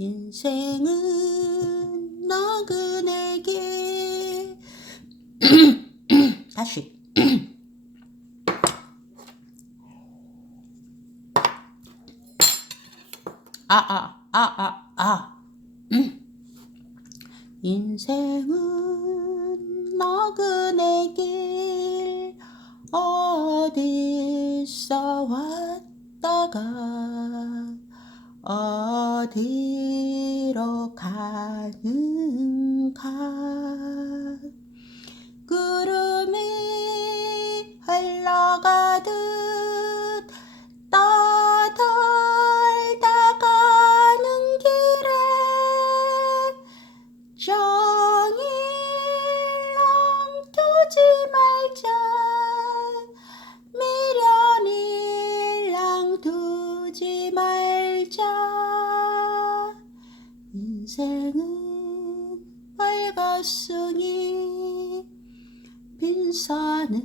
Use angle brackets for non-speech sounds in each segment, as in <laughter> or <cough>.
인생은 나그네게. <clears throat> 다시. <clears throat> 아아아아 아. <clears throat> 인생은 나그네 길 어디서 왔다가 어 디로 가는가? 구름이 밝았으니 빈산으로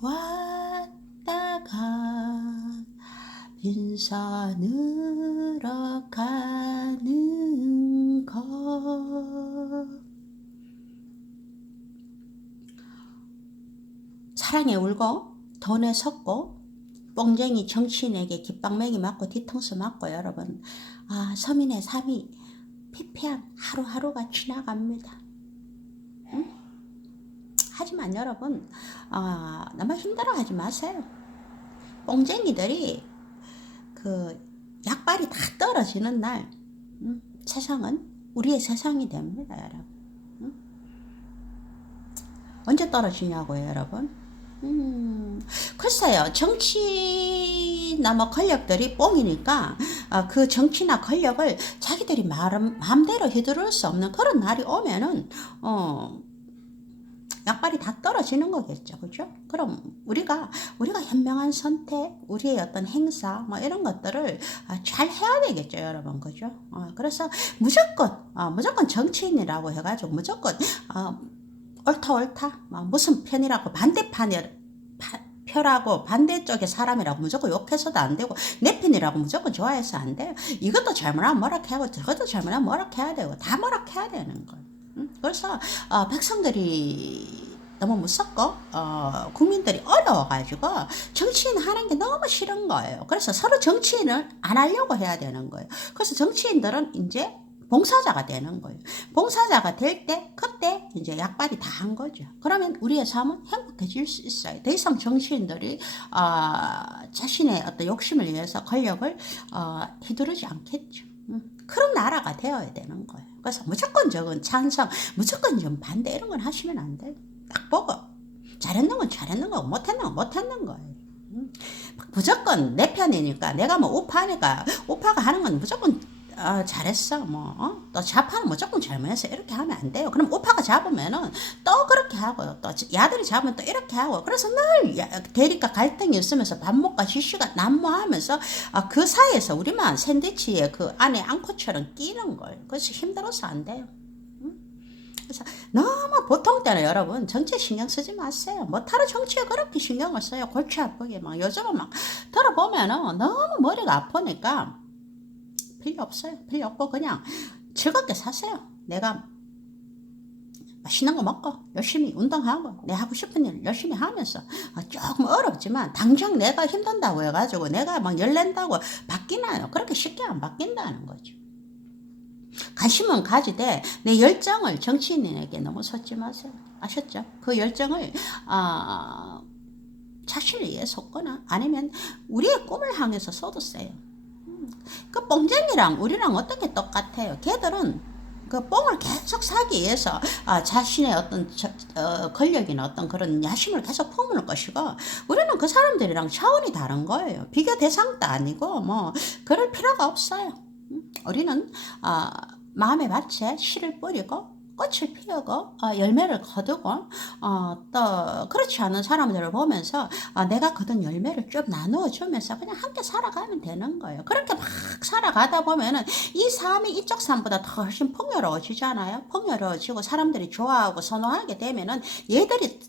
왔다가 빈산으로 가는 것 사랑에 울고 돈에 섰고 뽕쟁이 정치인에게 깃방맹이 맞고 뒤통수 맞고 여러분. 아 서민의 삶이 피폐한 하루하루가 지나갑니다. 응? 하지만 여러분 아 너무 힘들어하지 마세요. 뽕쟁이들이 그 약발이 다 떨어지는 날 응? 세상은 우리의 세상이 됩니다, 여러분. 응? 언제 떨어지냐고요, 여러분? 음, 글쎄요, 정치 나 뭐 권력들이 뽕이니까 어, 그 정치나 권력을 자기들이 마음, 마음대로 휘두를 수 없는 그런 날이 오면은, 어, 약발이 다 떨어지는 거겠죠, 그죠? 그럼 우리가 우리가 현명한 선택, 우리의 어떤 행사, 뭐 이런 것들을 아, 잘 해야 되겠죠, 여러분, 그죠? 어, 그래서 무조건 어, 무조건 정치인이라고 해가지고 무조건 어, 옳다 옳다, 뭐 무슨 편이라고 파- 표라고 반대쪽의 사람이라고 무조건 욕해서도 안 되고 내 편이라고 무조건 좋아해서 안 돼요. 이것도 잘못하면 뭐라 하고 저것도 잘못하면 뭐라 해야 되고 다 뭐라 해야 되는 거예요. 응? 그래서 어, 백성들이 너무 무섭고 어, 국민들이 어려워가지고 정치인 하는 게 너무 싫은 거예요. 그래서 서로 정치인을 안 하려고 해야 되는 거예요. 그래서 정치인들은 이제 봉사자가 되는 거예요. 봉사자가 될 때 그때 이제 약발이 다 한 거죠. 그러면 우리의 삶은 행복해질 수 있어요. 더 이상 정치인들이 어, 자신의 어떤 욕심을 위해서 권력을 어, 휘두르지 않겠죠. 음, 그런 나라가 되어야 되는 거예요. 그래서 무조건적인 찬성, 무조건 좀 반대 이런 건 하시면 안 돼요. 딱 보고 잘했는 건 잘했는 거고 못했는 건 못했는 거예요. 음, 무조건 내 편이니까 내가 뭐 우파니까 우파가 하는 건 무조건 어, 잘했어 뭐 어? 또 좌파는 무조건 잘못했어 이렇게 하면 안 돼요 그럼 우파가 잡으면은 또 그렇게 하고 또 야들이 잡으면 또 이렇게 하고 그래서 늘 야- 대립과 갈등이 있으면서 반목과 지시가 난무하면서 아, 그 사이에서 우리만 샌드위치에 그 안에 앙코처럼 끼는 거예요 그래서 힘들어서 안 돼요 너무 보통 때는 여러분 정치에 신경 쓰지 마세요. 뭐 타로 정치에 그렇게 신경을 써요. 골치 아프게 막 요즘은 막 들어보면은 너무 머리가 아프니까 필요 없어요. 필요 없고 그냥 즐겁게 사세요. 내가 맛있는 거 먹고 열심히 운동하고 내 하고 싶은 일 열심히 하면서 아, 조금 어렵지만 당장 내가 힘든다고 해가지고 내가 막 열낸다고 바뀌나요? 그렇게 쉽게 안 바뀐다는 거죠. 관심은 가지되 내 열정을 정치인에게 너무 쏟지 마세요. 아셨죠? 그 열정을 아, 자신을 위해 쏟거나 아니면 우리의 꿈을 향해서 쏟으세요. 음, 그 뽕쟁이랑 우리랑 어떤 게 똑같아요? 걔들은 그 뽕을 계속 사기 위해서 아, 자신의 어떤 저, 어, 권력이나 어떤 그런 야심을 계속 품을 것이고 우리는 그 사람들이랑 차원이 다른 거예요. 비교 대상도 아니고 뭐 그럴 필요가 없어요. 음, 우리는 아, 마음의 밭에 씨를 뿌리고 꽃을 피우고 어, 열매를 거두고 어, 또 그렇지 않은 사람들을 보면서 어, 내가 거둔 열매를 좀 나누어 주면서 그냥 함께 살아가면 되는 거예요. 그렇게 막 살아가다 보면은 이 삶이 이쪽 삶보다 더 훨씬 풍요로워지잖아요. 풍요로워지고 사람들이 좋아하고 선호하게 되면은 얘들이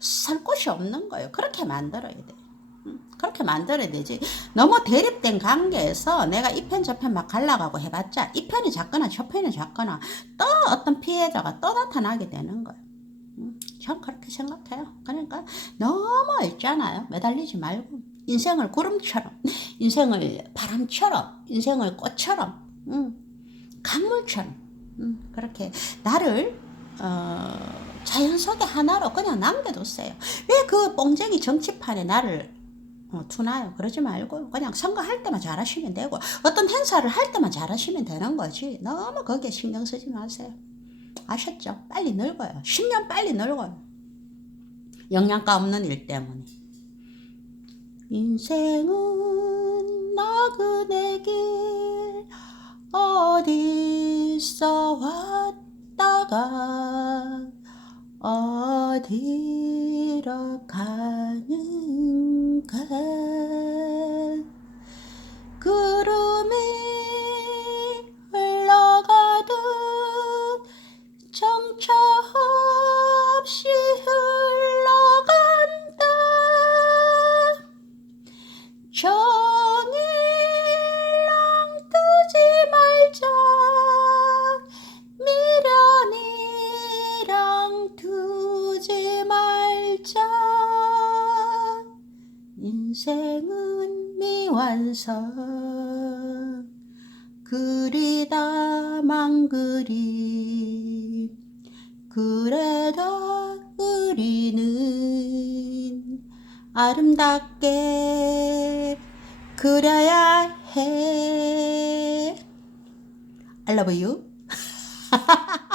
살 곳이 없는 거예요. 그렇게 만들어야. 음. 그렇게 만들어야 되지. 너무 대립된 관계에서 내가 이 편 저 편 막 갈라가고 해봤자 이 편이 작거나 저 편이 작거나 또 어떤 피해자가 또 나타나게 되는 거예요. 음, 전 그렇게 생각해요. 그러니까 너무 있잖아요. 매달리지 말고 인생을 구름처럼, <laughs> 인생을 바람처럼, 인생을 꽃처럼, 음, 강물처럼 음, 그렇게 나를 어, 자연 속의 하나로 그냥 남겨뒀어요. 왜 그 뽕쟁이 정치판에 나를 어, 투나요? 그러지 말고 그냥 선거할 때만 잘하시면 되고 어떤 행사를 할 때만 잘하시면 되는 거지 너무 거기에 신경 쓰지 마세요. 아셨죠? 빨리 늙어요. 10년 빨리 늙어요. 영양가 없는 일 때문에. 인생은 나그네 길 어디서 왔다가 어디로 가는가 구름이 흘러가듯 정처 없이 흘러간다 인생은 미완성. 그리다 망그리. 그래도 우리는 아름답게 그려야 해. I love you <laughs>